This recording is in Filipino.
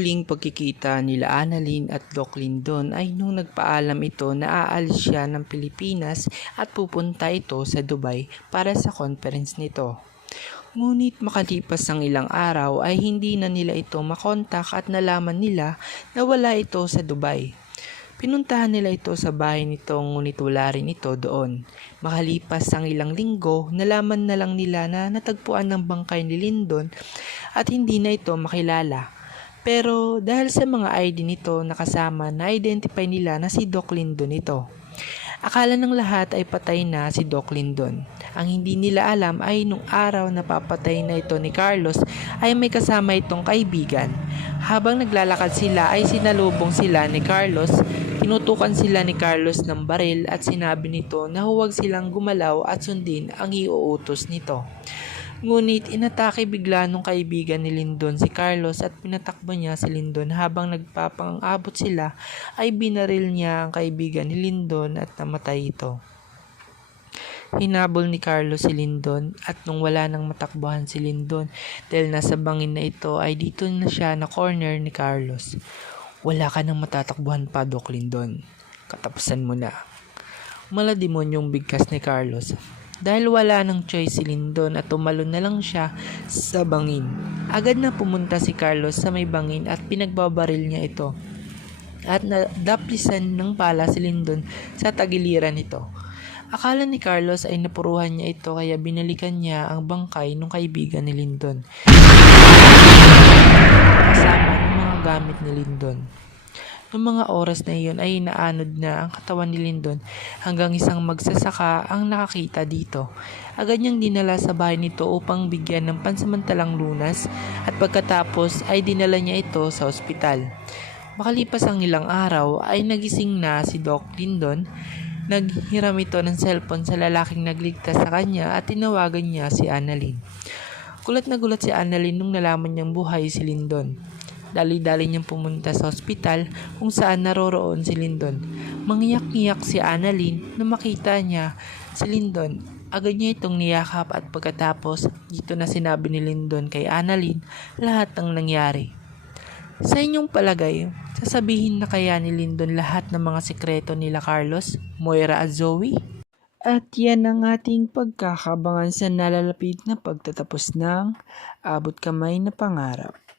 huling pagkikita nila Annalyn at Doc Lindon ay nung nagpaalam ito na aalis siya ng Pilipinas at pupunta ito sa Dubai para sa conference nito. Ngunit makalipas ang ilang araw ay hindi na nila ito makontak at nalaman nila na wala ito sa Dubai. Pinuntahan nila ito sa bahay nito ngunit wala rin ito doon. Makalipas ang ilang linggo, nalaman na lang nila na natagpuan ng bangkay ni Lindon at hindi na ito makilala. Pero dahil sa mga ID nito nakasama, na-identify nila na si Doc Lindon ito. Akala ng lahat ay patay na si Doc Lindon. Ang hindi nila alam ay nung araw na papatay na ito ni Carlos ay may kasama itong kaibigan. Habang naglalakad sila ay sinalubong sila ni Carlos. Tinutukan sila ni Carlos ng baril at sinabi nito na huwag silang gumalaw at sundin ang iuutos nito. Ngunit inatake bigla nung kaibigan ni Lindon si Carlos at pinatakbo niya si Lindon. Habang nagpapang-abot sila ay binaril niya ang kaibigan ni Lindon at namatay ito. Hinabol ni Carlos si Lindon at nung wala nang matakbuhan si Lindon dahil nasa bangin na ito ay dito na siya na corner ni Carlos. Wala ka nang matatakbuhan pa, Doc Lindon. Katapusan mo na. Malademonyong bigkas ni Carlos. Dahil wala nang choice si Lindon at tumalon na lang siya sa bangin. Agad na pumunta si Carlos sa may bangin at pinagbabaril niya ito. At nadaplisan ng pala si Lindon sa tagiliran nito. Akala ni Carlos ay napuruhan niya ito kaya binalikan niya ang bangkay ng kaibigan ni Lindon. Kasama ng mga gamit ni Lindon. Noong mga oras na iyon ay inaanod na ang katawan ni Lindon hanggang isang magsasaka ang nakakita dito. Agad niyang dinala sa bahay nito upang bigyan ng pansamantalang lunas at pagkatapos ay dinala niya ito sa ospital. Makalipas ang ilang araw ay nagising na si Doc Lindon. Naghiram ito ng cellphone sa lalaking nagligtas sa kanya at tinawagan niya si Annalyn. Gulat na gulat si Annalyn nung nalaman niyang buhay si Lindon. Dali-dali niyang pumunta sa ospital kung saan naroroon si Lindon. Mangiyak-ngiyak si Annalyn na makita niya si Lindon. Agad niya itong niyakap at pagkatapos dito na sinabi ni Lindon kay Annalyn lahat ng nangyari. Sa inyong palagay, sasabihin na kaya ni Lindon lahat ng mga sikreto nila Carlos, Moira at Zoe? At yan ang ating pagkakabangan sa nalalapit na pagtatapos ng Abot Kamay na Pangarap.